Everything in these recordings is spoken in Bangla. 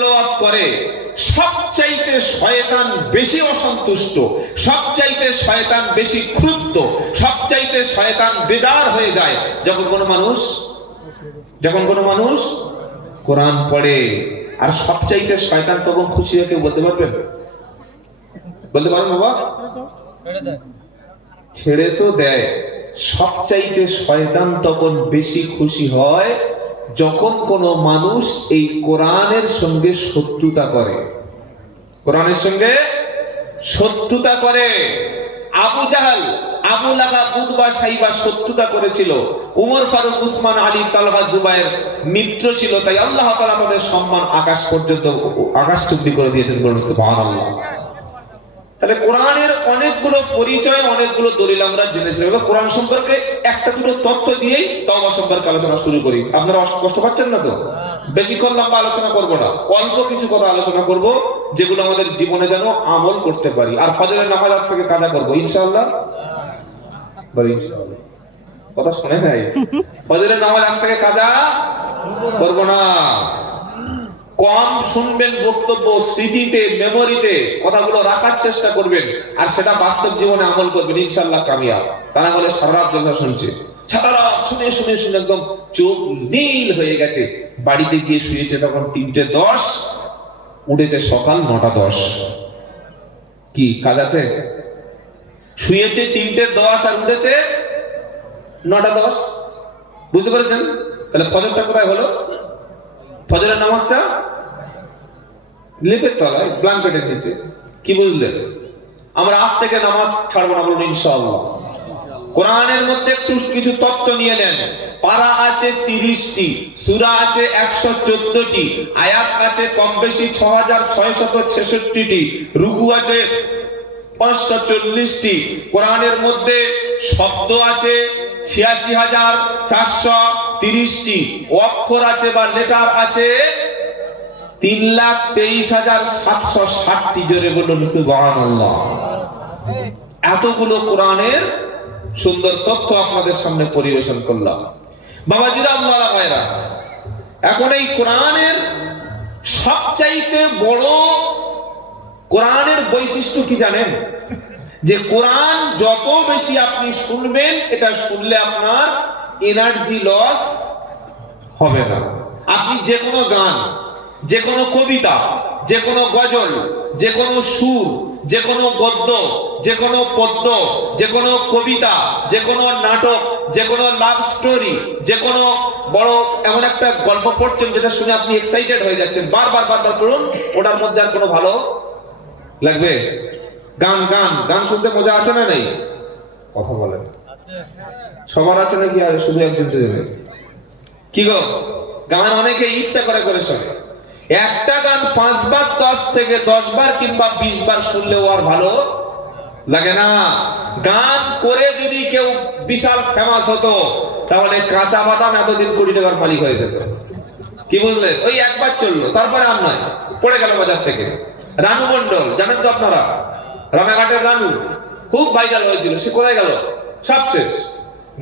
তেলাওয়াত করে সবচাইতে শয়তান বেশি অসন্তুষ্ট, সবচাইতে শয়তান বেশি ক্রুদ্ধ, সবচাইতে শয়তান বেজার হয়ে যায় যখন কোনো মানুষ কোরআন পড়ে। আর সবচাইতে শয়তান তখন খুশি হয়, কেউ বলতে পারবেন? বাবা? ছেড়ে তো দেয়। সবচাইতে শয়তান তখন বেশি খুশি হয় যখন কোন মানুষ এই কোরআনের সঙ্গে শত্রুতা করে। কোরআনের সঙ্গে শত্রুতা করে। আবু জাহাল, আবু লাহাব, উতবা, সাইবা শত্রুতা করেছিল। উমর ফারুক, উসমান, আলী, তালহা, জুবায়ের মিত্র ছিল, তাই আল্লাহ তাআলা তাদের সম্মান আকাশ পর্যন্ত আকাশচুম্বী করে দিয়েছেন। বলুন সুবহানাল্লাহ। তাহলে কোরআনের অনেকগুলো পরিচয়, অনেকগুলো দলিল আমরা জেনেছি। কোরআন সম্পর্কে একটা দুটো তথ্য দিয়েই তওবা সম্পর্কে আলোচনা শুরু করি। আপনারা কষ্ট পাচ্ছেন না তো? বেশিক্ষণ লম্বা আলোচনা করব না, অল্প কিছু কথা আলোচনা করব যেগুলো আমাদের জীবনে যেন আমল করতে পারি। আর ফজরের নামাজ আজ থেকে কাজা করব ইনশাআল্লাহ। বলি ইনশাআল্লাহ। কথা শুনে নাই? ফজরের নামাজ আজ থেকে কাজা করব না। কম শুনবেন বক্তব্য, স্মৃতিতে, মেমোরিতে কথাগুলো রাখার চেষ্টা করবেন, আর সেটা বাস্তব জীবনে আমল করবেন, ইনশাআল্লাহ কামিয়াব। তা না হলে সারা রাত জলসা শুনছে, সারা রাত শুনে শুনে শুনে একদম চোখ নীল হয়ে গেছে। বাড়িতে গিয়ে শুয়েছে তখন 3:10, উঠেছে সকাল 9:10। কি কাজ আছে? শুয়েছে 3:10 আর উঠেছে 9:10। বুঝতে পেরেছেন? তাহলে ফজরটা কোথায় হলো? ফজরের নামাজটা লেপের তলায়, ব্ল্যাঙ্কেটের নিচে। কি বুঝলেন? আমরা আজ থেকে নামাজ ছাড়বো না, বলুন ইনশাআল্লাহ। কোরআনের মধ্যে একটু কিছু তত্ত্ব নিয়ে নেন। পারা আছে 30টি, সূরা আছে 114টি, আয়াত আছে কম বেশি 6666টি, রুকু আছে 540টি। কোরআনের মধ্যে শব্দ আছে 86,430টি, অক্ষর আছে বা লেটার আছে 3,23,760টি। জোরে বলুন সুবহানাল্লাহ। এতগুলো কোরআনের সুন্দর তথ্য আপনাদের সামনে পরিবেশন করলাম। বাবাজিরা, আল্লাহ ভাইরা, এখন এই কোরআনের সবচাইতে বড় কোরআনের বৈশিষ্ট্য কি জানেন? যে কোরআন যত বেশি আপনি শুনবেন, এটা শুনলে আপনার এনার্জি লস হবে না। আপনি যে কোনো গান, যে কোনো কবিতা, যে কোনো গজল, যে কোনো সুর, যে কোনো গদ্য, যে কোনো পদ্য, যে কোনো কবিতা, যে কোনো নাটক, যে কোনো লাভ স্টোরি, যে কোনো বড় এমন একটা গল্প পড়ছেন যেটা শুনে আপনি এক্সাইটেড হয়ে যাচ্ছেন, বারবার পড়ুন, ওটার মধ্যে আর কোনো ভালো লাগবে? গান গান গান শুনতে মজা আছে না নেই? কথা বলেন। সবার আছে নাকি আর শুধু একজন শুনবে? কি গো, গান অনেকে ইচ্ছা করে শোনে। একটা গান 5 বার, 10 থেকে 10 বার কিংবা 20 বার শুনলেও আর ভালো লাগে না। গান করে যদি কেউ বিশাল ফেমাস হতো, তাহলে কাঁচা বাদাম এতদিন 20 টাকার মালিক হয়ে যেত। কি বুঝলেন? ওই একবার চললো, তারপরে আর নয়, পড়ে গেল বাজার থেকে। রানু মন্ডল জানেন তো আপনারা? রানাঘাটের রানু খুব ভাইরাল হয়েছিল, সে কোথায় গেল? সব শেষ।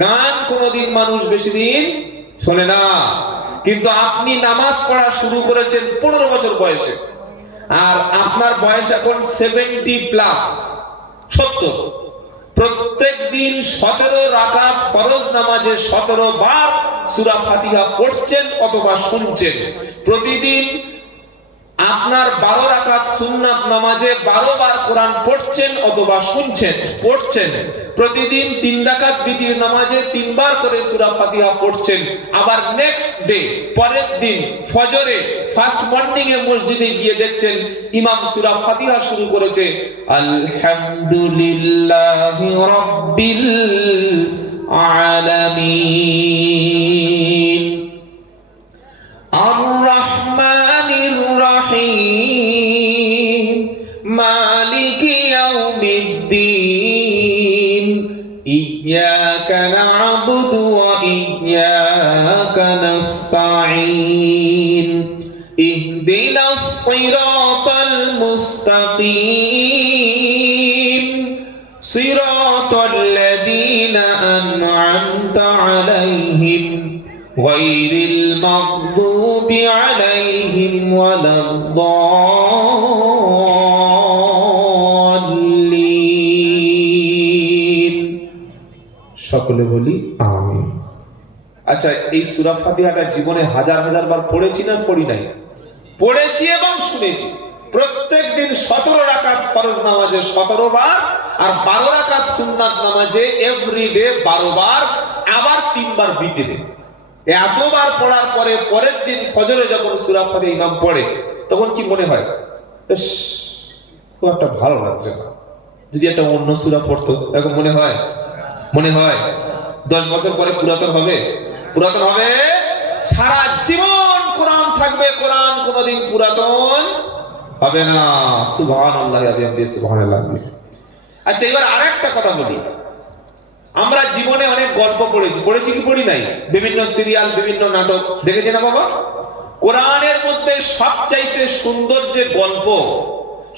গান কোনদিন মানুষ বেশি দিন শোনে না। কিন্তু আপনি নামাজ পড়া শুরু করেছেন 15 বছর বয়সে, আর আপনার বয়স এখন 70+। 70। প্রত্যেক দিন 17 রাকাত ফরজ নামাজে 17 বার সূরা ফাতিহা পড়ছেন অথবা শুনছেন। প্রতিদিন আপনার 12 রাকাত সুন্নাত নামাজে 12 বার কোরআন পড়ছেন অথবা পড়ছেন। প্রতিদিন 3 রাকাত বিতির নামাজে 3 বার করে সূরা ফাতিহা পড়ছেন। আবার নেক্সট ডে, পরের দিন ফজরে ফার্স্ট মর্নিং এ মসজিদে গিয়ে দেখছেন ইমাম সূরা ফাতিহা শুরু করেছে, আলহামদুলিল্লাহি রাব্বিল আলামিন আর-রাহমানির রাহিম মালিকি ইয়াউমিদ্দিন ইয়্যাকা না'বুদু ওয়া ইয়্যাকা নাস্তাঈন ইহদিনাস সিরাতাল মুস্তাকিম সিরাতাল লাযীনা আন'আমতা আলাইহিম غير المغضوب عليهم ولا الضالين সকলে বলি আমিন। আচ্ছা, এই সূরা ফাতিহাটা জীবনে হাজার হাজার বার পড়েছি না পড়ি নাই? পড়েছি এবং শুনেছি। প্রত্যেক দিন 17 রাকাত ফরজ নামাজে 17 বার, আর 12 রাকাত সুন্নাত নামাজে এভরিডে 12 বার, আবার 3 বার বিতরে। এতবার পড়ার পরে পরের দিন ফজরে যখন সূরা ফাতিহা ইমাম পড়ে, তখন কি মনে হয়? বেশ খুব একটা ভালো লাগছে না, যদি একটা অন্য সূরা পড়তো। এরকম মনে হয়? মনে হয় 10 বছর পরে পুরাতন হবে? পুরাতন হবে? সারা জীবন কোরআন থাকবে, কোরআন কোনোদিন পুরাতন হবে না। সুবহানাল্লাহ, সুবহানাল্লাহ। আচ্ছা, এবার আরেকটা কথা বলি। আমরা জীবনে অনেক গল্প পড়েছি কি পড়ি নাই? বিভিন্ন সিরিয়াল, বিভিন্ন নাটক দেখেছি না বাবা? কোরআনের মধ্যে সবচাইতে সুন্দর যে গল্প,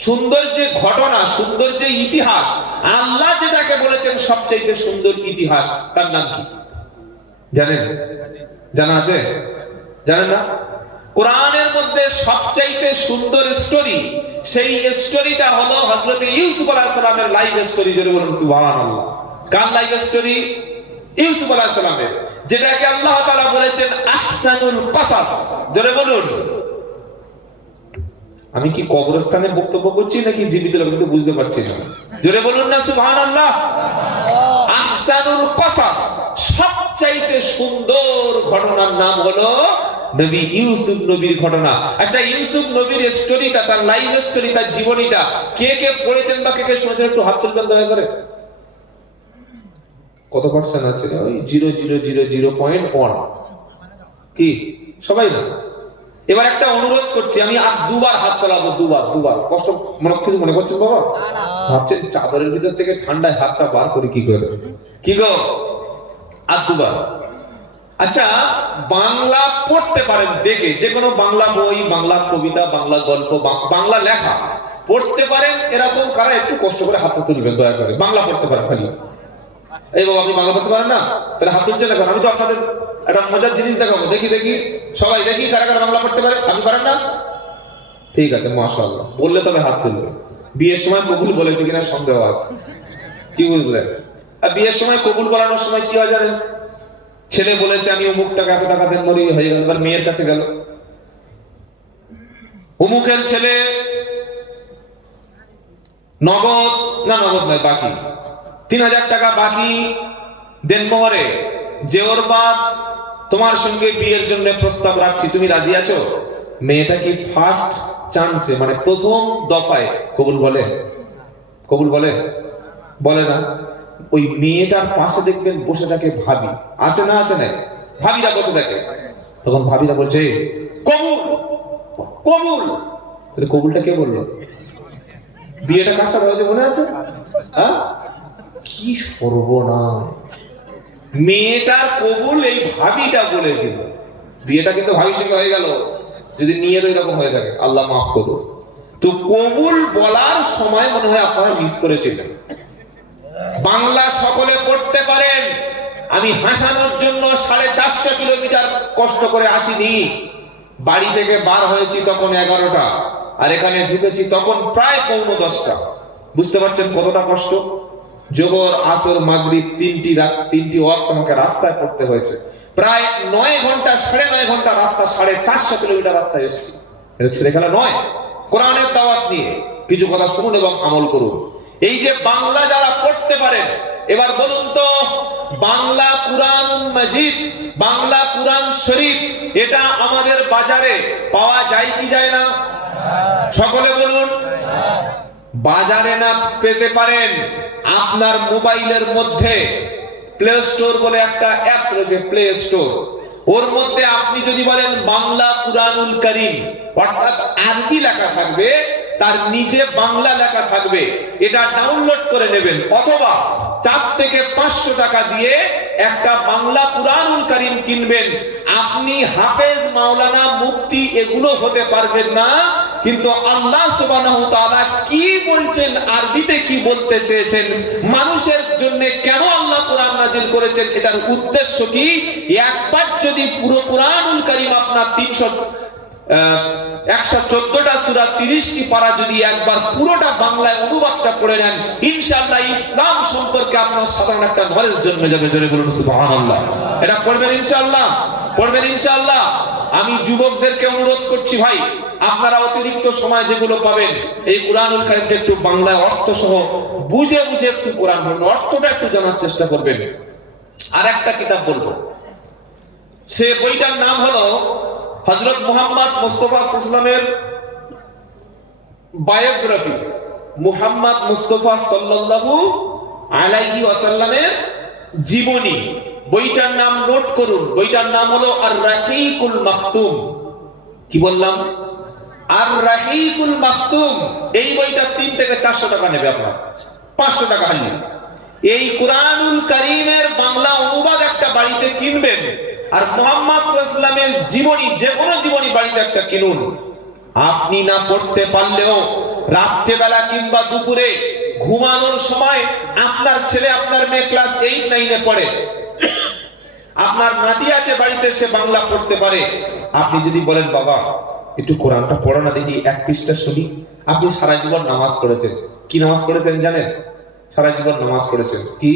সুন্দর যে ঘটনা, সুন্দর যে ইতিহাস, আল্লাহ যেটাকে বলেছেন সবচাইতে সুন্দর ইতিহাস, তার নাম কি জানেন? জানা আছে? জানেন না? কোরআনের মধ্যে সবচাইতে সুন্দর স্টোরি, সেই স্টোরিটা হলো হযরত ইউসুফ আলাইহিস সালামের লাইফ স্টোরি। জোরে বলুন সুবহানাল্লাহ। কার লাইফ স্টোরি? ইউসুফ আলাইহিস সালামের, যেটাকে আল্লাহ তাআলা বলেছেন আহসানুল কসাস। জোরে বলুন। আমি কি কবরস্থানে বক্তব্য করছি নাকি জীবিত লোক? বুঝতে পারছি না। জোরে বলুন না সুবহানাল্লাহ। আহসানুল কসাস, সবচাইতে সুন্দর ঘটনার নাম হলো নবী ইউসুফ নবীর ঘটনা। আচ্ছা, ইউসুফ নবীর স্টোরিটা, তার লাইফ স্টোরি, তার জীবনীটা কে কে পড়েছেন বা কে কে শুনেছেন একটু হাত তুলবেন দয়া করে। কত পার্সেন্ট আছে? ওই 0.001 কি? সবাই না? এবার একটা অনুরোধ করছি, আমি আর 2 বার হাত তোলাবো। 2 বার। কষ্ট কিছু মনে করছেন বাবা? ভাবছেন চাদরের ভিতর থেকে ঠান্ডায় হাতটা বার করে কি করে? কি গো? আর 2 বার। আচ্ছা, বাংলা পড়তে পারেন দেখে, যে কোনো বাংলা বই, বাংলা কবিতা, বাংলা গল্প, বাংলা লেখা পড়তে পারেন এরকম কারা একটু কষ্ট করে হাত তুলবেন দয়া করে। বাংলা পড়তে পারেন খালি। এই বাবা, আপনি বাংলা পড়তে পারেন না? তাহলে হাত তুলছেন না কেন? আমি তো আপনাদের একটা মজার জিনিস দেখাবো। দেখি সবাই দেখি কারা কারা বাংলা পড়তে পারে। আপনি পারেন না? ঠিক আছে, মাশাআল্লাহ। বললে তবে হাত তুলবে। বিয়ের সময় কবুল বলেছে কিনা সন্দেহ আছে। কি বুঝলেন? আর বিয়ের সময় কবুল বলানোর সময় কি হয় জানেন? ছেলে বলেছে আমি অমুক টাকা এত টাকা দেন, মরি হয়ে গেল। এবার মেয়ের কাছে গেল, অমুকের ছেলে নগদ নয়, বাকি 3000 টাকা বাকি দেন মোহরে, যে ওর বাপ তোমার সঙ্গে বিয়ের জন্য প্রস্তাব রাখছি, তুমি রাজি আছো? মেয়েটা কি ফার্স্ট চান্সে, মানে প্রথম দফায় কবুল বলে? কবুল বলে? বলে না। ওই মেয়েটার পাশে দেখবেন বসে থাকে ভাবি, আছে না? আছে না? ভাবিরা বসে থাকে। তখন ভাবিরা বলছে কবুল কবুল। তাহলে কবুলটা কে বললো? বিয়েটা কার সাথে হয়েছে মনে আছে? হ্যাঁ, কি সর্বনাশ! মেয়েটার কবুল এই ভাবিটা বলে দিল। বিয়েটা কিন্তু ভাবির সঙ্গে হয়ে গেল, যদি নিয়ে এরকম হয়ে থাকে আল্লাহ মাফ করো। তো কবুল বলার সময় মনে হয় আপনারা মিস করেছিলেন। বাংলা সকলে পড়তে পারেন। আমি হাসানোর জন্য 450 কিলোমিটার কষ্ট করে আসিনি। বাড়ি থেকে বার হয়েছি তখন 11টা, আর এখানে ঢুকেছি তখন প্রায় 9:45। বুঝতে পারছেন কতটা কষ্ট? জোহর, আসর, মাগরিব, 3টি ওয়াক্ত আমাকে রাস্তায় পড়তে হয়েছে। প্রায় 9 ঘন্টা, 9.5 ঘন্টা রাস্তা, 450 কিলোমিটার রাস্তায় এসেছি। এটা ছেলে খেলা নয়। কোরআনের দাওয়াত নিয়ে কিছু কথা শুনুন এবং আমল করুন। এই যে বাংলা যারা পড়তে পারেন, এবার বলুন তো, বাংলা কুরআনুল মাজিদ, বাংলা কুরআন শরীফ, এটা আমাদের বাজারে পাওয়া যায় কি যায় না? সকলে বলুন। বাজারে না পেতে পারেন, আপনার মোবাইলের মধ্যে প্লে স্টোর বলে একটা অ্যাপ রয়েছে, প্লে স্টোর। ওর মধ্যে আপনি যদি বলেন বাংলা কুরআনুল কারীম, অর্থাৎ আরবি লেখা থাকবে, তার নিচে বাংলা লেখা থাকবে, এটা ডাউনলোড করে নেবেন। অথবা 4 থেকে 500 টাকা দিয়ে একটা বাংলা কুরআনুল কারীম কিনবেন। আপনি হাফেজ, মাওলানা, মুফতি এগুলো হতে পারবেন না, কিন্তু আল্লাহ সুবহানাহু ওয়া তাআলা কি বলছেন, আরবিতে কি বলতে চেয়েছেন, মানুষের জন্য কেন আল্লাহ কোরআন নাযিল করেছেন, এটার উদ্দেশ্য কি, একবার যদি পুরো কুরআনুল কারীম আপনার 114টা সূরা 30টি পারা যদি একবার পুরোটা বাংলায় অনুবাদটা করে নেন, ইনশাআল্লাহ ইসলাম সম্পর্কে আপনার সাধারণ একটা নলেজ জন্মে যাবে। জোরে বলুন সুবহানাল্লাহ। এটা পড়বেন ইনশাআল্লাহ, পড়বেন ইনশাআল্লাহ। আমি যুবকদেরকে অনুরোধ করছি, ভাই আপনারা অতিরিক্ত সময় যেগুলো পাবেন এই কুরআনুল কারীমটা একটু বাংলায় অর্থ সহ বুঝে বুঝে একটু কোরআন পড়ুন, অর্থটা একটু জানার চেষ্টা করবেন। আর একটা কিতাব বলবো, সে বইটার নাম হলো হযরত মুহাম্মদ মুস্তাফা সাল্লাল্লাহু আলাইহি ওয়াসাল্লামের বায়োগ্রাফি। মুহাম্মদ মুস্তাফা সাল্লাল্লাহু আলাইহি ওয়াসাল্লামের জীবনী। বইটার নাম নোট করুন, বইটার নাম হলো আর-রাহিকুল মাখতুম। কি বললাম? আর-রাহিকুল মাখতুম। এই বইটা 3 থেকে 400 টাকা নেবে আপনার, 500 টাকা হলে। এই কুরআনুল কারীমের বাংলা অনুবাদ একটা বাড়িতে কিনবেন, আর মুহাম্মদ সাল্লাল্লাহু আলাইহি ওয়াসাল্লামের জীবনী, যে কোনো জীবনী বাড়িতে একটা কিনুন। আপনি না পড়তে পারলেও রাত্রে বেলা কিংবা দুপুরে ঘুমানোর সময় আপনার ছেলে আপনার মেয়ে ক্লাস 8, 9 এ পড়ে, আপনার নাতি আছে বাড়িতে, সে বাংলা পড়তে পারে, আপনি যদি বলেন বাবা একটু কোরআনটা পড়ো না দেখি, 1 পৃষ্ঠা শুনি। আপনি সারা জীবন নামাজ পড়েছেন, কি নামাজ পড়েছেন জানেন? সারা জীবন নামাজ পড়েছেন কি?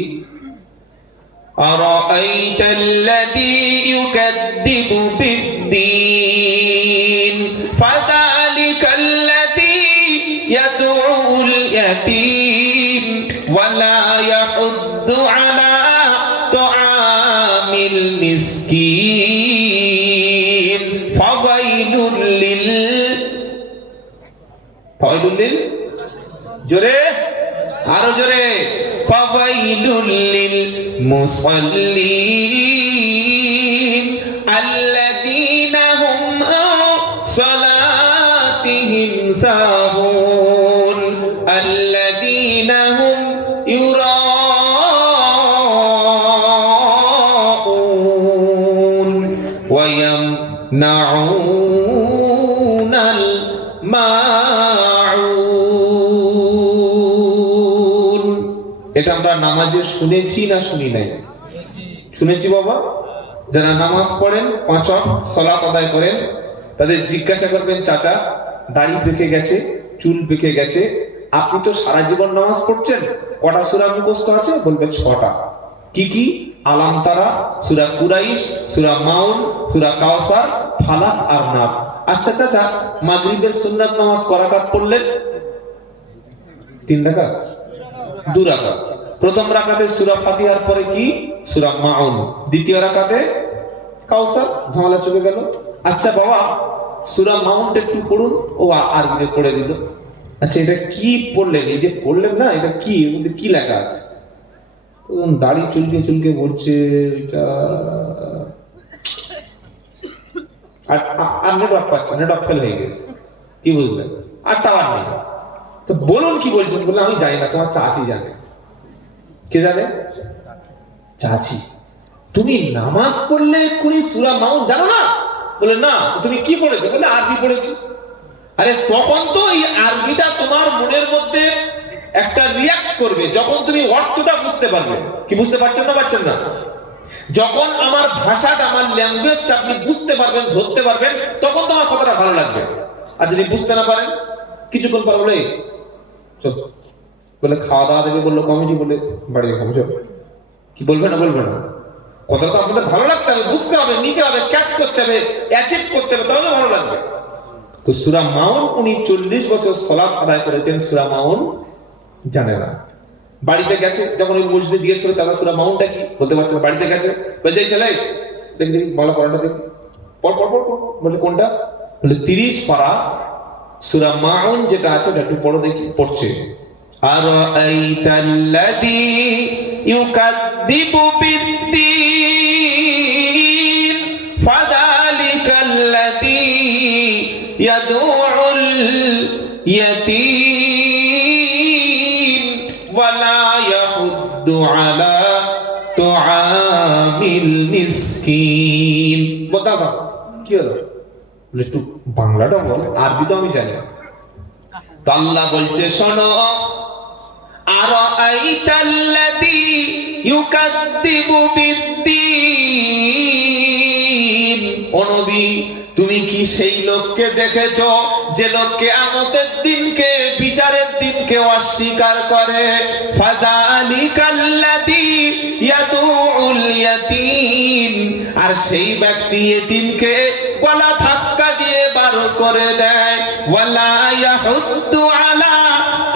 أرأيت الذي يكذب بالدين فذلك الذي يدعو اليتيم ولا يحض على طعام المسكين فويل জোরে আরো জোরে, فويل للمصلين الذين هم عن صلاتهم ساهون الذين هم يراءون ويمنعون الماعون। এটা আমরা নামাজে শুনেছি না শুনি নাই? শুনেছি বাবা। যারা নামাজ পড়েন, 5 ওয়াক্ত সালাত আদায় করেন, তাদের জিজ্ঞাসা করবেন, চাচা দাড়ি পেকে গেছে, চুল পেকে গেছে, আপনি তো সারা জীবন নামাজ পড়ছেন, কটা সূরা মুখস্থ আছে? বলবে 6টা। কি কি? আলাম তারা, সূরা কুরাইশ, সূরা মাউন, সূরা কাউসার, ফালাক আর নাস। আচ্ছা চাচা, মাগরিবের সুন্নাত নামাজ কয় রাকাত পড়লেন? 3 রাকাত, 2 রাকাত। প্রথম রাকাতে সূরা ফাতিহার পরে কি? সূরা মাউন। দ্বিতীয় রাকাতে কাউসার। ঝামেলা চলে গেল। আচ্ছা বাবা, সূরা মাউনটা একটু পড়ুন। ও আরবিতে পড়ে দিল। আচ্ছা এটা কি পড়লেন? এই যে পড়লেন না, এটা কি, এর মধ্যে কি লেখা আছে? তখন দাড়ি চুলকে চুলকে বলছে এটা, আর নেটওয়ার্ক পাচ্ছে, নেটওয়ার্ক ফেল হয়ে গেছে। কি বুঝলেন? আর টাওয়ার নেই। তো বলুন কি বলছেন? বললে আমি জানি না, তোমার চাচি জানে। কে জানে? চাচি। তুমি নামাজ পড়লে কোন সূরা মাউন জানো না? বলে না। তুমি কি পড়েছো? বলে আরবি পড়েছি। আরে তখন তো এই আরবিটা তোমার মনের মধ্যে একটা রিয়াক্ট করবে যখন তুমি অর্থটা বুঝতে পারবে। কি বুঝতে পারছেন না? পারছেন না? যখন আমার ভাষাটা, আমার ল্যাঙ্গুয়েজটা আপনি বুঝতে পারবেন, ধরতে পারবেন, তখন তোমার কথাটা ভালো লাগবে। আর যদি বুঝতে না পারেন, কিছুক্ষণ পর বলে চল, বলে খাওয়া দাওয়া দেবে, বললো কমিটি, বলে বাড়ি খাবো চল। কি বলবে না? বলবে না। কথা তো আপনাদের ভালো লাগতে হবে, বুঝতে হবে, নিতে হবে, ক্যাচ করতে হবে, অ্যাচিভ করতে হবে, তাহলে ভালো লাগবে। তো সূরা মাউন উনি 40 বছর সালাত আদায় করেছেন, সূরা মাউন জানে না। বাড়িতে গেছে, যখন ওই মসজিদে জিজ্ঞেস করে চাচা সূরা মাউনটা কি, বলতে পারছে না। বাড়িতে গেছে, বলছে এই ছেলে দেখি দেখি বলা পড়াটা দেখি, পড় পড় পড়। বলে কোনটা? বলে 30 পারা সূরা মাউন যেটা আছে ওটা একটু পড়ো দেখি। পড়ছে, আরাআইতাল্লাযী ইউকাযযিবু বিদ্দীন ফাযালিকাল্লাযী ইয়াদউল ইয়াতীম ওয়া লা ইয়াহুদ্দু আলা তুআমিল মিসকিন। বলতে কি হলো? বলে একটু বাংলাটা বল, আরবি তো আমি জানি। তো আল্লাহ বলছে শোনো, আরাআইতাল্লাযী ইউকাযযিবু বিদ্দীন, ও নবী তুমি কি সেই লোককে দেখেছো যে লোক কিয়ামতের দিনকে, বিচারের দিনকে অস্বীকার করে? ফাযালিকাল্লাযী ইয়াদুউল ইয়াতীম, আর সেই ব্যক্তি এতিমকে গলা ধাক্কা দিয়ে বার করে দেয়। ওয়ালা ইয়াহুদ্দু আলা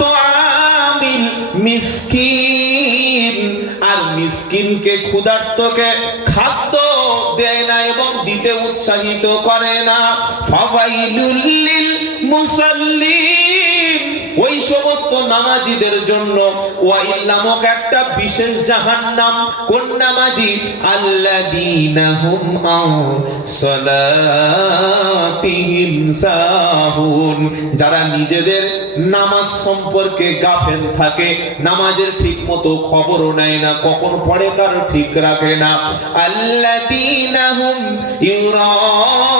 তুআমিল মিসকিন, আর মিসকিনকে, ক্ষুধার্তকে খাদ্য দেয় না এবং দিতে উৎসাহিত করে না। ফাওয়াইলুল লিল মুসাল্লিন, ওই সমস্ত নামাজীদের জন্য ওয়াইল নামক একটা বিশেষ জাহান্নাম। কোন নামাজি? আল্লাযীনা হুম আন সালাতিহিম সাহুন, যারা নিজেদের নামাজ সম্পর্কে গাফেল থাকে, নামাজের ঠিক মতো খবরও নেয় না, কখন পড়ে তার ঠিক রাখে না। আল্লাযীনা হুম ইউরাউন,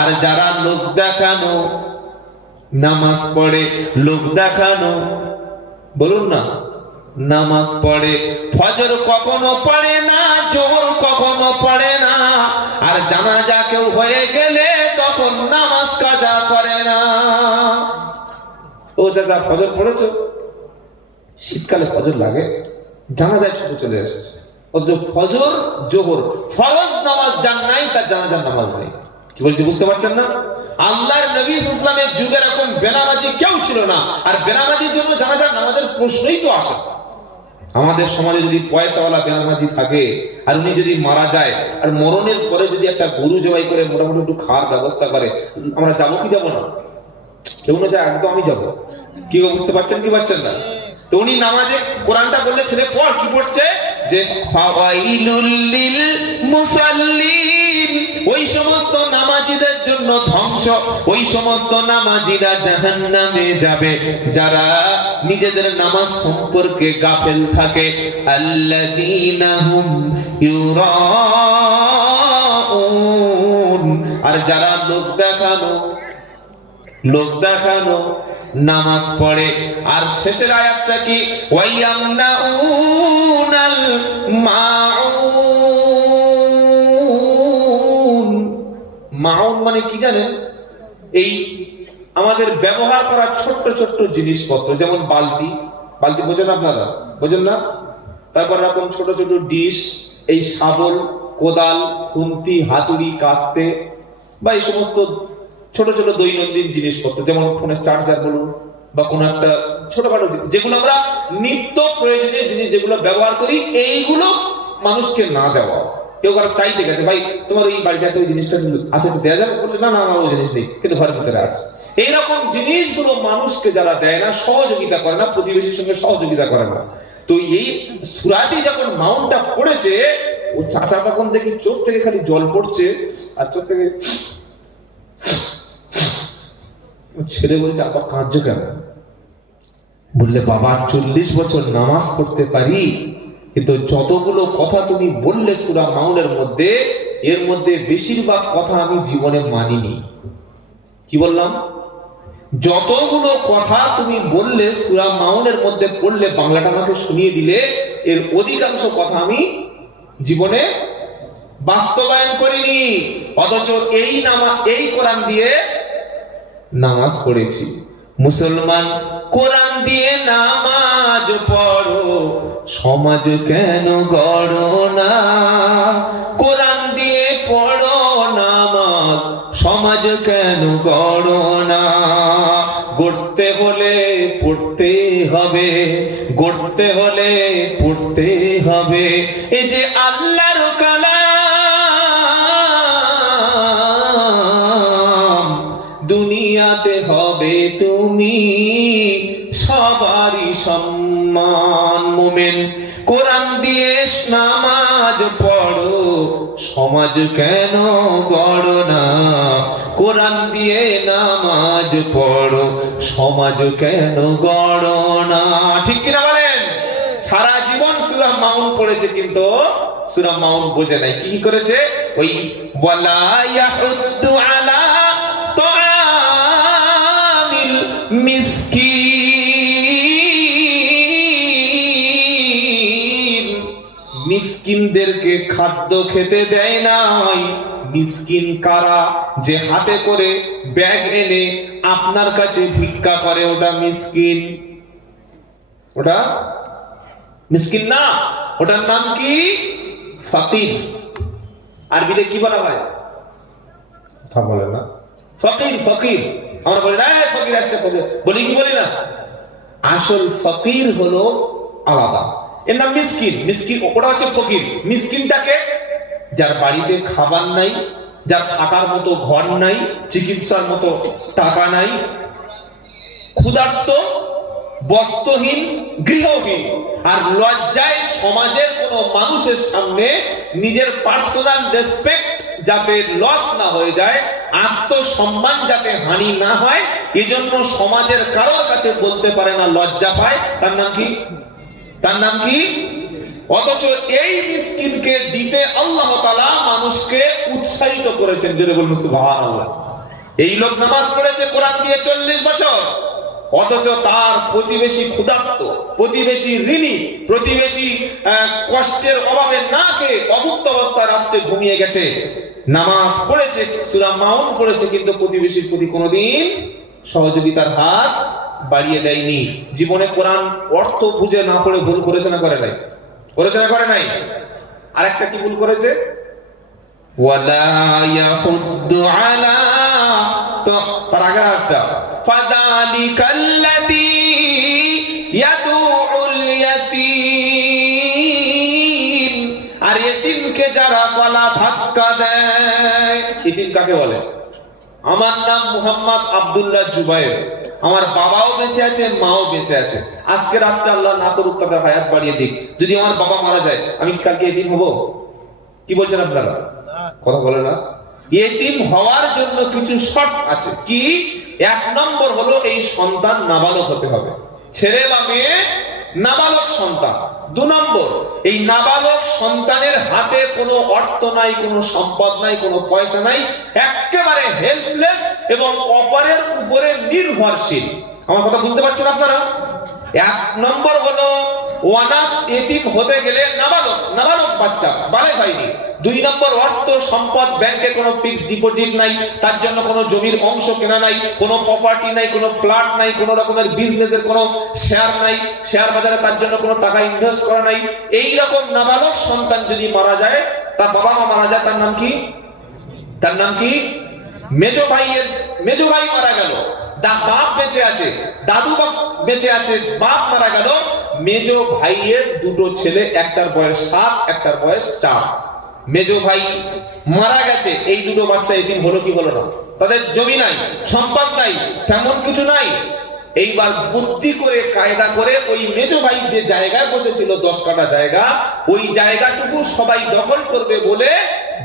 আর যারা লোক দেখানো নামাজ পড়ে, লোক দেখানো, বলুন না, নামাজ পড়ে, ফজর কখনো পড়ে না, জোহর কখনো পড়ে না, আর জানাজা কেউ হয়ে গেলে তখন নামাজ কাজা করে না। ও চাচা, ফজর পড়েছো? শীতকালে ফজর লাগে, জানাজায় ছুটে চলে এসেছে, অথচ ফজর জোহর ফরজ নামাজ যার নাই তার জানাজার নামাজ নেই। কি বলছি বুঝতে পারছেন না? আল্লাহর নবী সাল্লাল্লাহু আলাইহি ওয়াসাল্লামের যুগে এরকম বেনামাজি কেউ ছিল না, আর বেনামাজির জন্য জানাজার নামাজের প্রশ্নই তো আসে। আমাদের সমাজে যদি পয়সাওয়ালা বেনামাজি থাকে আর উনি যদি মারা যায়, আর মরণের পরে যদি একটা গরু জবাই করে মোটামুটি একটু খাওয়ার ব্যবস্থা করে, আমরা যাবো কি যাবো না? কেউ না যায়, একদম আমি যাবো। কি বুঝতে পারছেন কি পারছেন না? তো উনি নামাজে কোরআনটা বললে ছেলে পড়, কি পড়ছে? যে ফাওয়াইলুল লিল মুসাল্লিন, ওই সমস্ত নামাজীদের জন্য ধ্বংস, ওই সমস্ত নামাজীরা জাহান্নামে যাবে যারা নিজেদের নামাজ সম্পর্কে গাফেল থাকে। আল্লাযীনা হুম ইউরাউন, আর যারা লোক দেখানো নামাজ পড়ে। আর শেষের আয়াতটা কি? ওয়ায়ামনাউনাল মাউন। মাউন মানে কি জানেন? এই আমাদের ব্যবহার করা ছোট্ট ছোট্ট জিনিসপত্র, যেমন বালতি, বালতি বোঝেন আপনারা? বোঝেন না? তারপর এরকম ছোট ছোট ডিশ, এই শাবল, কোদাল, খুন্তি, হাতুড়ি, কাস্তে, বা এই সমস্ত ছোট ছোট দৈনন্দিন জিনিসপত্র, যেমন ফোনের চার্জার বলুন, বা কোন একটা ছোটখাটো যেগুলো আমরা নিত্য প্রয়োজনীয় জিনিস যেগুলো ব্যবহার করি, এইগুলো মানুষকে না দেওয়া। কেউ কারো চাইতে গেছে, ভাই তোমার এই বাড়িতে একটা ওই জিনিসটা আছে, একটু দেওয়া যাবে? বললে না না, আমার ওই জিনিস নেই, কিন্তু ঘরের ভিতরে আছে। এইরকম জিনিসগুলো মানুষকে যারা দেয় না, সহযোগিতা করে না, প্রতিবেশীর সঙ্গে সহযোগিতা করে না। তো এই সূরাটি যখন মাউন্টটা পড়েছে, ও চাচা তখন দেখি চোখ থেকে খালি জল পড়ছে, আর চোখ থেকে ছেলে বলছে, আপা কাঁদছো কেন? বললে, বাবা 40 বছর নামাজ পড়তে পারি, কিন্তু যতগুলো কথা তুমি বললে সূরা মাউনের মধ্যে, এর মধ্যে বেশিরভাগ কথা আমি জীবনে মানিনি। কি বললাম? যতগুলো কথা তুমি বললে সূরা মাউনের মধ্যে পড়লে, বাংলাটা আমাকে শুনিয়ে দিলে, এর অধিকাংশ কথা আমি জীবনে বাস্তবায়ন করিনি। অথচ এই কোরআন দিয়ে নামাজ পড়েছি। মুসলমান, কোরআন দিয়ে নামাজ পড়ো, সমাজ কেন গড়ো না? কোরআন দিয়ে পড়ো নামাজ, সমাজ কেন গড়ো না? গড়তে হলে পড়তে হবে, গড়তে হলে পড়তে হবে। এই যে আল্লাহর কালাম, দুনিয়াতে হবে তুমি সবারই সম্মান। মুমিন, কোরআন দিয়ে নামাজ পড়ো, সমাজ কেন গড়ো না? কোরআন দিয়ে নামাজ পড়ো, সমাজ কেন গড়ো না? ঠিক কিনা বলেন? সারা জীবন সূরা মাউন পড়েছে, কিন্তু সূরা মাউন বোঝে নাই। কি করেছে? ওই ওয়ালা ইয়াহুদ্দু আলা তুআমিল মিসকিন, মিসকিনদেরকে খাদ্য খেতে দেয় নাই। মিসকিন কারা? যে হাতে করে ব্যাগ এনে আপনার কাছে ভিক্ষা করে, ওটা মিসকিন। ওটা মিসকিন না, ওটার নাম কি? ফকির। আরবিতে কি বলা হয়? কথা বলে না, ফকির। ফকির আমরা বলি না, ফকির আসছে, ফকির বলি কি বলি না? আসল ফকির হলো আলাদা, এর নাম মিসকিন। মিসকিন ওটা হচ্ছে ফকির। মিসকিনটাকে যার বাড়িতে খাবার নাই, যার থাকার মতো ঘর নাই, চিকিৎসার মতো টাকা নাই, ক্ষুধার্ত, বস্ত্রহীন, গৃহহীন, আর লজ্জায় সমাজের কোন মানুষের সামনে নিজের পার্সোনাল রেসপেক্ট যাতে লস না হয়ে যায়, আত্মসম্মান যাতে হানি না হয়, এজন্য সমাজের কারোর কাছে বলতে পারে না, লজ্জা পায়। তার নাম কি? তার নাম কি? অথচ এই মিসকিনকে দিতে আল্লাহ তাআলা মানুষকে উৎসাহিত করেছেন। জোরে বলুন সুবহানাল্লাহ। এই লোক নামাজ পড়েছে কোরআন দিয়ে 40 বছর, অথচ তার প্রতিবেশী ক্ষুধার্ত, প্রতিবেশী ঋণী, প্রতিবেশী কষ্টের অভাবে না খেয়ে অভুক্ত অবস্থায় রাত্রে ঘুমিয়ে গেছে। নামাজ পড়েছে, সূরা মাউন পড়েছে, কিন্তু প্রতিবেশীর প্রতি কোনোদিন সহযোগিতার হাত বাড়িয়ে দেয়নি। জীবনে কোরআন অর্থ বুঝে না পড়ে ভুল করেছে না করে নাই? করেছে না করে নাই? আরেকটা কি ভুল করেছে? ওয়ালা ইয়াহুদ্দু আলা, তো তার আগে একটা ফাযালিকাল্লাযী ইয়াদুউল ইয়াতীম, আর এতিমকে যারা গলা ধাক্কা দেয়। এতিম কাকে বলে? আমার নাম মুহাম্মদ আব্দুল্লাহ জুবায়ের, আমার বাবাও বেঁচে আছে, মাও বেঁচে আছে। আজকে রাতটা আল্লাহ না করুক তাদের হায়াত বাড়িয়ে দিক, যদি আমার বাবা মারা যায়, আমি কি কালকে এতিম হব? কি বলছেন আপনারা? কথা বলে না। এতিম হওয়ার জন্য কিছু শর্ত আছে। কি? 1 নম্বর হলো এই সন্তান নাবালক হতে হবে, ছেলে বা মেয়ে নাবালক সন্তান। 2 নম্বর, এই নাবালক সন্তানের হাতে কোনো অর্থ নাই, কোনো সম্পদ নাই, কোনো পয়সা নাই, একেবারে হেল্পলেস এবং অপরের উপরে নির্ভরশীল। আমার কথা বুঝতে পারছেন আপনারা? 1 নম্বর হলো অনাথ এতিম হতে গেলে নাবালক বাচ্চা, বাড়ে হয়নি। 2 নম্বর, অর্থ সম্পদ, ব্যাংকে কোনো ফিক্সড ডিপোজিট নাই, তার জন্য কোনো জমির অংশ কেনা নাই, কোনো প্রপার্টি নাই, কোনো ফ্ল্যাট নাই, কোনো রকমের বিজনেসের কোনো শেয়ার নাই, শেয়ার বাজারে তার জন্য কোনো টাকা ইনভেস্ট করা নাই। এই রকম নাবালক সন্তান যদি মারা যায়, তার বাবা মা মারা যায়, তার নাম কি? তার নাম কি? মেজো ভাই মারা গেল, বাপ বেঁচে আছে, দাদু বাপ বেঁচে আছে, বাপ মারা গেল, মেজো ভাইয়ের 2টো ছেলে, একটার বয়স 7, একটার বয়স 4। মেজো ভাই মারা গেছে, এই 2টো বাচ্চা এতিম হলো কি হলো না? তাদের জমি নাই, সম্পদ নাই, তেমন কিছু নাই। এইবার বুদ্ধি করে, কায়দা করে, ওই মেজো ভাই যে জায়গায় বসেছিল 10 কাঠা জায়গা, ওই জায়গাটুকু সবাই দখল করবে বলে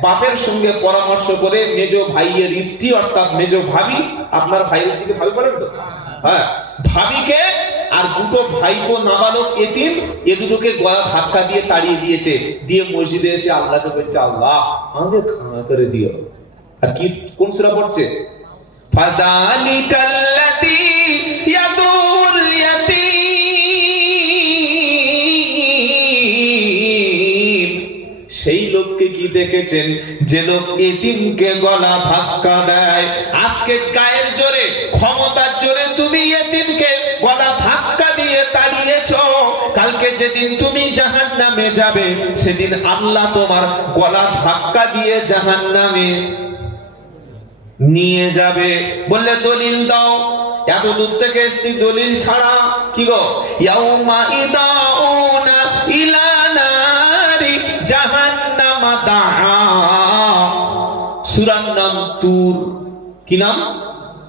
বাপের সঙ্গে পরামর্শ করে মেজো ভাইয়ের স্ত্রী অর্থাৎ মেজো ভাবি, আপনার ভাইয়ের স্ত্রীকে ভাবি বলেন তো? হ্যাঁ, ভাবিকে আর 2টো ভাইপো নাবালক এতিম, এ দুটোকে গলা ধাক্কা দিয়ে তাড়িয়ে দিয়েছে। দিয়ে মসজিদে এসে আল্লাহকে বলছে, আল্লাহ আমাকে ক্ষমা করে দিও। আর কি কোন সূরা পড়ছে? ফাযালিকাল্লাযী ইয়াদুল ইয়াতীম, সেই লোককে কি দেখেছেন যে লোক এতিমকে গলা ধাক্কা দেয়? আজকে গায়ের জোরে, ক্ষমতার জোরে তুমি এতিমকে গলা ধাক্কা দিয়ে তাড়িয়েছো, কালকে যেদিন তুমি জাহান্নামে যাবে, সেদিন আল্লাহ তোমার গলা ধাক্কা দিয়ে জাহান্নামে নিয়ে যাবে। বললে দলিল দাও। এত দূর থেকে এসেছি, দলিল ছাড়া কি গো? ইয়াউমা ইদাউনা ইলা নারি জাহান্নাম দাআ, সূরার নাম তুর। কি নাম?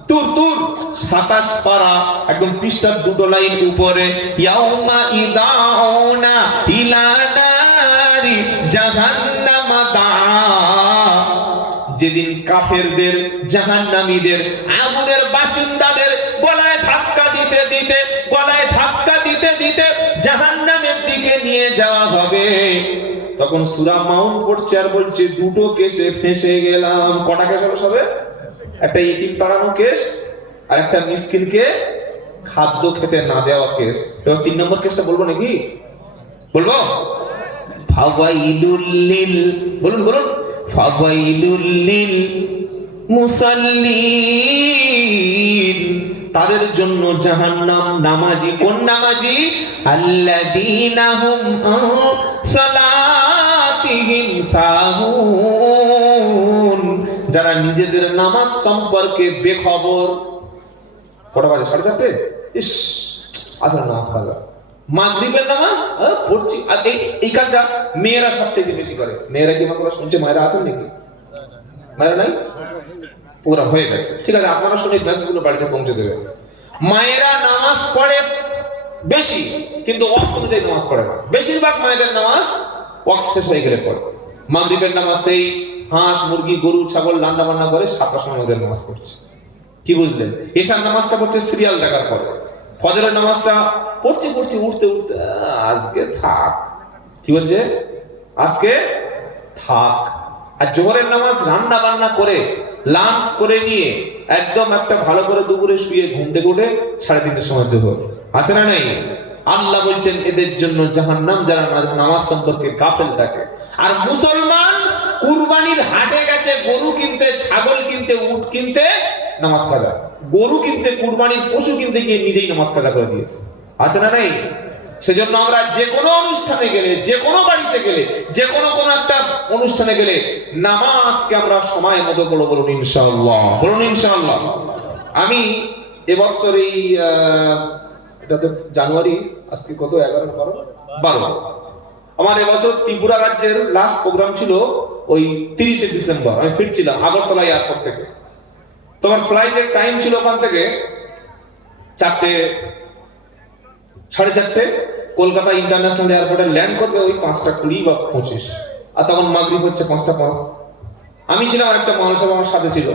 তুর। 27 পারা, একদম পৃষ্ঠার 2টো লাইন উপরে। ইয়াউমা ইদাউনা ইলা নারি জাহান্নাম দাআ, যেদিন কাফেরদের, জাহান্নামীদের, আগুনের বাসিন্দাদের গলায় ধাক্কা দিতে জাহান্নামের দিকে নিয়ে যাওয়া হবে, তখন সূরা মাউন পড়ছে আর বলছে 2টো কেসে ফেঁসে গেলাম। কটা কেস হবে? একটা ইতিম তাড়ানো কেস, আর একটা মিসকিনকে খাদ্য খেতে না দেওয়া কেস। এবার 3 নম্বর কেসটা বলবো নাকি? বলবো? ফাওয়াইলুল লিল, বলুন বলুন, ফাওয়াইলুল লিল মুসাল্লিন, তাদের জন্য জাহান্নাম। নামাজি, কোন নামাজি? আল্লাযীনা হুম আন সালাতিহিম সাহুন, যারা নিজেদের নামাজ সম্পর্কে বেখবর। কটা বাজে? 4:30। ইস, আসলে নামাজ পড়া, মাগরিবের নামাজ পড়ছি। আর এই কাজটা মেয়েরা সবথেকে বেশি করে। মেয়েরা কি আমার কথা শুনছে? মায়েরা আছেন নাকি? মায়েরা নাই? পুরা হয়ে গেছে, ঠিক আছে। আপনারা শুনে মেসেজগুলো বাড়িতে পৌঁছে দেবেন। মায়েরা নামাজ পড়ে বেশি, কিন্তু ওয়াক্ত অনুযায়ী নামাজ পড়ে না। বেশিরভাগ মায়েদের নামাজ ওয়াক্ত শেষ হয়ে গেলে পড়ে। মাগরিবের নামাজ সেই হাঁস মুরগি গরু ছাগল রান্না বান্না করে 7টার সময় ওদের নামাজ পড়ছে, কি বুঝলেন? এশার নামাজটা পড়ছে সিরিয়াল দেখার পরে। ফজরের নামাজটা পড়ছে উঠতে উঠতে আজকে থাক, কি বলছে? আজকে থাক। আর জোহরের নামাজ রান্না বান্না করে লাঞ্চ করে নিয়ে একদম একটা ভালো করে দুপুরে শুয়ে ঘুম থেকে উঠে 3:30টার সময় জোহর। আছে না নাই? আল্লাহ বলছেন এদের জন্য জাহান্নাম, যারা নামাজ সম্পর্কে গাফেল থাকে। আর মুসলমান কুরবানির হাটে গেছে গরু কিনতে, ছাগল কিনতে, উট কিনতে, নামাজ কাজা। গরু কিনতে, কুরবানির পশু কিনতে গিয়ে নিজেই নামাজ কাজা করে দিয়েছে। আছে না নাই? সেজন্য আমরা যে কোনো অনুষ্ঠানে গেলে, যে কোনো বাড়িতে গেলে, যে কোনো একটা অনুষ্ঠানে গেলে নামাজকে আমরা সময় মতো পড়ব। বলুন ইনশাআল্লাহ, বলুন ইনশাআল্লাহ। আমি এবছর এই এটা তো জানুয়ারি, আজকে কত? 11, 12। আমার এবছর ত্রিপুরা রাজ্যের লাস্ট প্রোগ্রাম ছিল ওই 30শে ডিসেম্বর। আমি ফিরছিলাম আগরতলা এয়ারপোর্ট থেকে। তোমার ফ্লাইটের টাইম ছিল ওখান থেকে 4:30 কলকাতা ইন্টারন্যাশনাল এয়ারপোর্টে ল্যান্ড করবে ওই 5:20 বা 25। আর তখন মাগরিব হচ্ছে 5:05। আমি ছিলাম, একটা মানুষ আমার সাথে ছিল।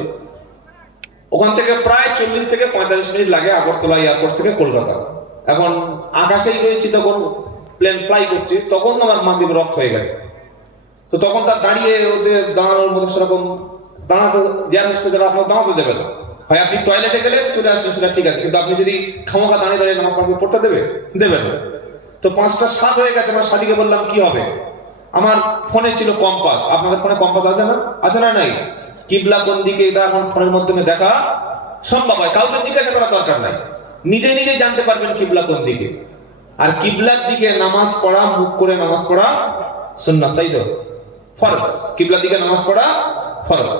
ওখান থেকে প্রায় 40 থেকে 45 মিনিট লাগে আগরতলা এয়ারপোর্ট থেকে কলকাতা। এখন আকাশেই রয়েছি, তখন প্লেন ফ্লাই করছে, তখন আমার মাগরিব রক্ত হয়ে গেছে। তো তখন তার দাঁড়িয়ে ওদের দাঁড়ানোর মতো সেরকম দাঁড়াতে, এয়ারহোস্টেস যারা আপনার দাঁড়াতে দেবে না। হয় আপনি টয়লেটে গেলে চলে আসলেন, সেটা ঠিক আছে, কিন্তু আপনি যদি খামোখা দাঁড়িয়ে দাঁড়িয়ে নামাজ পড়তে দেবে? দেবে না। তো 5:07 হয়ে গেছে। আমার সাদিকে বললাম কি হবে? আমার ফোনে ছিল কম্পাস। আপনাদের ফোনে কম্পাস আছে না? আছে না নাই? কিবলা কোন দিকে, এটা এখন ফোনের মাধ্যমে দেখা সম্ভব হয়। কাউকে জিজ্ঞাসা করার দরকার নাই, নিজে নিজে জানতে পারবেন কিবলা কোন দিকে। আর কিবলার দিকে নামাজ পড়া, মুখ করে নামাজ পড়া সুন্নাত, তাই তো? ফরজ। কিবলার দিকে নামাজ পড়া ফরজ।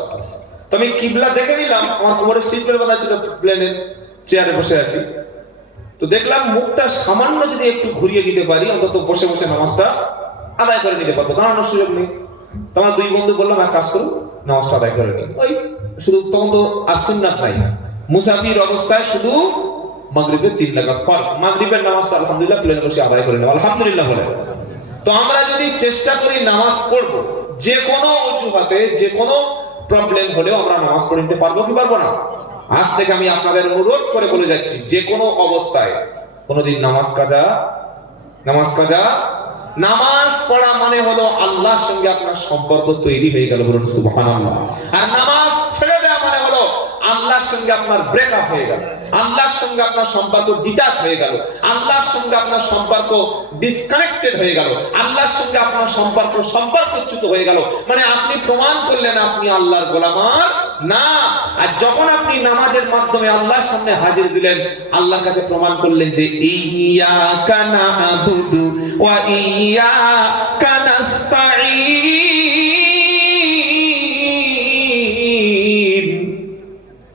তো আমি কিবলা দেখে নিলাম, আমার কোমরে সিট বেল্ট বাঁধা ছিল, প্লেনের চেয়ারে বসে আছি। তো দেখলাম মুখটা সামান্য যদি একটু ঘুরিয়ে দিতে পারি, অন্তত বসে বসে নামাজটা আদায় করে নিতে পারবো, দাঁড়ানোর সুযোগ নেই। তোমার 2 বন্ধু বললাম এক কাজ করুন, নামাজটা আদায় করে নিই। ওই শুধু, তখন তো আর সুন্নাত নাই, মুসাফির অবস্থায় শুধু মাগরিবের 3 রাকাত ফরজ। মাগরিবের নামাজটা আলহামদুলিল্লাহ প্লেনে বসে আদায় করে নেব, আলহামদুলিল্লাহ বলে। তো আমরা যদি চেষ্টা করি নামাজ পড়বো, যে কোনো অজুহাতে, যে কোনো প্রবলেম হলেও আমরা নামাজ পড়ে নিতে পারবো কি পারবো না? আজ থেকে আমি আপনাদের অনুরোধ করে বলে যাচ্ছি, যে কোনো অবস্থায় কোনোদিন নামাজ কাজা। নামাজ পড়া মানে হলো আল্লাহর সঙ্গে আপনার সম্পর্ক তৈরি হয়ে গেল, বলুন সুবহানাল্লাহ। আর নামাজ ছেড়ে দেওয়া মানে হলো আল্লাহর সঙ্গে আপনার ব্রেকআপ হয়ে গেল, আল্লাহর সঙ্গে আপনার সম্পর্ক ডিটাচ হয়ে গেল, আল্লাহর সঙ্গে আপনার সম্পর্ক ডিসকানেক্টেড হয়ে গেল, আল্লাহর সঙ্গে আপনার সম্পর্কচ্যুত হয়ে গেল। মানে আপনি প্রমাণ করলেন আপনি আল্লাহর গোলাম না। আর যখন আপনি নামাজের মাধ্যমে আল্লাহর সামনে হাজির দিলেন, আল্লাহর কাছে প্রমাণ করলেন যে ইয়্যাকা না'বুদু ওয়া ইয়্যাকা নাস্তাঈন,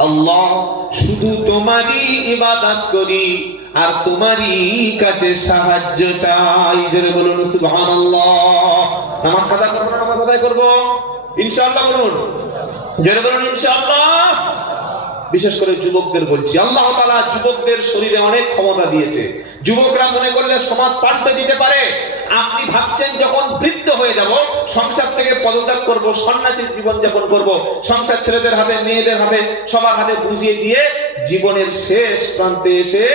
আল্লাহ শুধু তোমারই ইবাদত করি আর তোমারই কাছে সাহায্য চাই। জোরে বলুন সুবহানাল্লাহ। নামাজ কাজা করব না নামাজ আদায় করব ইনশাআল্লাহ, বলুন জোরে বলুন ইনশাআল্লাহ। বিশেষ করে যুবকদের বলছি, আল্লাহ তাআলা যুবকদের শরীরে অনেক ক্ষমতা দিয়েছে। যুবকরা মনে করলে সমাজ পাল্টে দিতে পারে। আপনি ভাবছেন যখন বৃদ্ধ হয়ে যাব, সংসার থেকে পদত্যাগ করব, সন্ন্যাসীর জীবন যাপন করব, সংসার ছেলেদের হাতে মেয়েদের হাতে সবার হাতে বুঝিয়ে দিয়ে জীবনের শেষ প্রান্তে এসে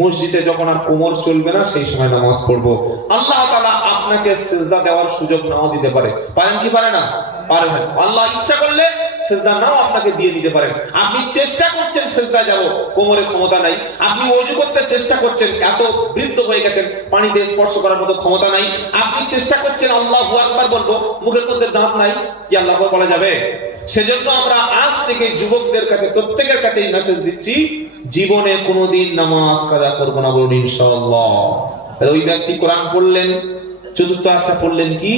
মসজিদে যখন আর কোমর চলবে না, সেই সময় নামাজ পড়বো। আল্লাহ তাআলা আপনাকে সিজদা দেওয়ার সুযোগ নাও দিতে পারে। পারেন কি পারে না? পারেন। আল্লাহ ইচ্ছা করলে সেজদা নাও আপনাকে দিয়ে দিতে পারেন। আপনি চেষ্টা করছেন সেজদা যাব, কোমরে ক্ষমতা নাই। আপনি ওযু করতে চেষ্টা করছেন, এত বৃদ্ধ হয়ে গেছেন, পানিতে স্পর্শ করার মতো ক্ষমতা নাই। আপনি চেষ্টা করছেন আল্লাহু আকবার বলবো, মুখের মধ্যে দাঁত নাই, কি আল্লাহু আকবার বলা যাবে? সেজন্য আমরা আজ থেকে যুবকদের কাছে, প্রত্যেকের কাছে এই মেসেজ দিচ্ছি, জীবনে কোনোদিন নামাজ কাজা করব না, বলুন ইনশাআল্লাহ। ওই ব্যক্তি কোরআন পড়লেন, চতুর্থ আয়াতটা পড়লেন কি